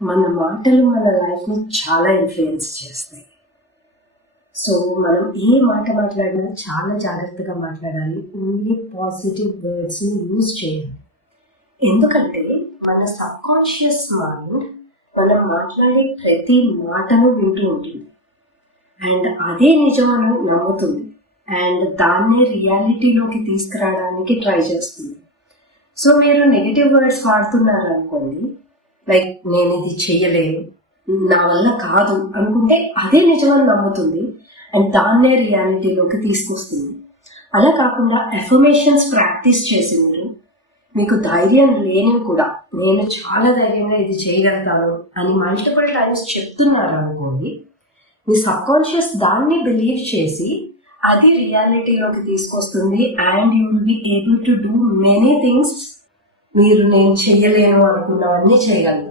మన మాటలు మన లైఫ్ని చాలా ఇన్ఫ్లుయెన్స్ చేస్తాయి. సో మనం ఏ మాట మాట్లాడినా చాలా జాగ్రత్తగా మాట్లాడాలి. ఓన్లీ పాజిటివ్ వర్డ్స్ని యూజ్ చేయాలి. ఎందుకంటే మన సబ్కాన్షియస్ మైండ్ మనం మాట్లాడే ప్రతి మాటను వింటూ ఉంటుంది అండ్ అదే నిజమని నమ్ముతుంది అండ్ దాన్నే రియాలిటీలోకి తీసుకురావడానికి ట్రై చేస్తుంది. సో మీరు నెగిటివ్ వర్డ్స్ వాడుతున్నారు అనుకోండి, లైక్ నేను ఇది చెయ్యలేను, నా వల్ల కాదు అనుకుంటే అదే నిజమని నమ్ముతుంది అండ్ దాన్నే రియాలిటీలోకి తీసుకొస్తుంది. అలా కాకుండా ఎఫర్మేషన్స్ ప్రాక్టీస్ చేసి మీకు ధైర్యం లేని కూడా నేను చాలా ధైర్యంగా ఇది చేయగలుగుతాను అని మల్టిపుల్ టైమ్స్ చెప్తున్నారు అనుకోండి, మీ సబ్కాన్షియస్ దాన్ని బిలీవ్ చేసి అది రియాలిటీలోకి తీసుకొస్తుంది and you will be able to do many things. మీరు నేను చెయ్యలేను అనుకున్నవన్నీ చేయగలుగుతారు.